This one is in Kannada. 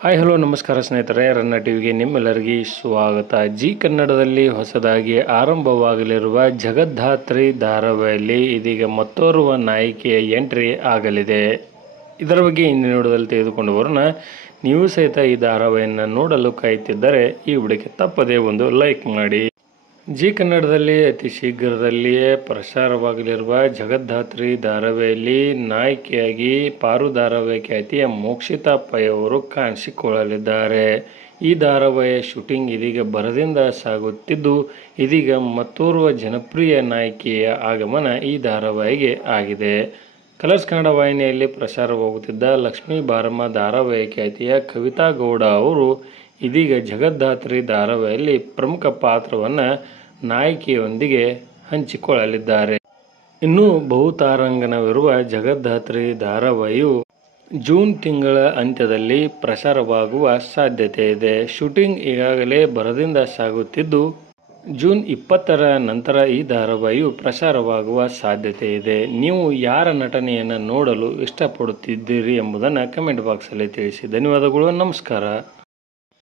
ಹಾಯ್ ಹಲೋ ನಮಸ್ಕಾರ ಸ್ನೇಹಿತರೆ, ರನ್ನ ಟಿವಿಗೆ ನಿಮ್ಮೆಲ್ಲರಿಗೂ ಸ್ವಾಗತ. ಜಿ ಕನ್ನಡದಲ್ಲಿ ಹೊಸದಾಗಿ ಆರಂಭವಾಗಲಿರುವ ಜಗದ್ಧಾತ್ರಿ ಧಾರಾವಾಹಿಯಲ್ಲಿ ಇದೀಗ ಮತ್ತೋರ್ವ ನಾಯಕಿಯ ಎಂಟ್ರಿ ಆಗಲಿದೆ. ಇದರ ಬಗ್ಗೆ ಇಂದಿನ ವಿಡಿಯೋದಲ್ಲಿ ತೆಗೆದುಕೊಂಡು ಬರೋಣ. ನೀವು ಸಹಿತ ಈ ಧಾರಾವಾಹಿಯನ್ನು ನೋಡಲು ಕಾಯುತ್ತಿದ್ದರೆ ಈ ವಿಡಿಯೋಕ್ಕೆ ತಪ್ಪದೇ ಒಂದು ಲೈಕ್ ಮಾಡಿ. ಜಿ ಕನ್ನಡದಲ್ಲಿ ಅತಿ ಶೀಘ್ರದಲ್ಲಿಯೇ ಪ್ರಸಾರವಾಗಲಿರುವ ಜಗದ್ಧಾತ್ರಿ ಧಾರಾವಾಹಿಯಲ್ಲಿ ನಾಯಕಿಯಾಗಿ ಪಾರು ಧಾರಾವಾಹಿ ಖ್ಯಾತಿಯ ಮೋಕ್ಷಿತಾ ಪೈ ಅವರು ಕಾಣಿಸಿಕೊಳ್ಳಲಿದ್ದಾರೆ. ಈ ಧಾರಾವಾಹಿಯ ಶೂಟಿಂಗ್ ಇದೀಗ ಭರದಿಂದ ಸಾಗುತ್ತಿದ್ದು, ಇದೀಗ ಮತ್ತೋರ್ವ ಜನಪ್ರಿಯ ನಾಯಕಿಯ ಆಗಮನ ಈ ಧಾರಾವಾಹಿಗೆ ಆಗಿದೆ. ಕಲರ್ಸ್ ಕನ್ನಡ ವಾಹಿನಿಯಲ್ಲಿ ಪ್ರಸಾರವಾಗುತ್ತಿದ್ದ ಲಕ್ಷ್ಮೀ ಬಾರಮ್ಮ ಧಾರಾವಾಹಿ ಖ್ಯಾತಿಯ ಕವಿತಾ ಗೌಡ ಅವರು ಇದೀಗ ಜಗದ್ಧಾತ್ರಿ ಧಾರಾವಾಹಿಯಲ್ಲಿ ಪ್ರಮುಖ ಪಾತ್ರವನ್ನು ನಾಯಕಿಯೊಂದಿಗೆ ಹಂಚಿಕೊಳ್ಳಲಿದ್ದಾರೆ. ಇನ್ನು ಬಹುತಾರಾಗಣವಿರುವ ಜಗದ್ಧಾತ್ರಿ ಧಾರಾವಾಹಿಯು ಜೂನ್ ತಿಂಗಳ ಅಂತ್ಯದಲ್ಲಿ ಪ್ರಸಾರವಾಗುವ ಸಾಧ್ಯತೆ ಇದೆ. ಶೂಟಿಂಗ್ ಈಗಾಗಲೇ ಭರದಿಂದ ಸಾಗುತ್ತಿದ್ದು, ಜೂನ್ 20ರ ನಂತರ ಈ ಧಾರಾವಾಹಿಯು ಪ್ರಸಾರವಾಗುವ ಸಾಧ್ಯತೆ ಇದೆ. ನೀವು ಯಾರ ನಟನೆಯನ್ನು ನೋಡಲು ಇಷ್ಟಪಡುತ್ತಿದ್ದೀರಿ ಎಂಬುದನ್ನು ಕಮೆಂಟ್ ಬಾಕ್ಸಲ್ಲಿ ತಿಳಿಸಿ. ಧನ್ಯವಾದಗಳು. ನಮಸ್ಕಾರ.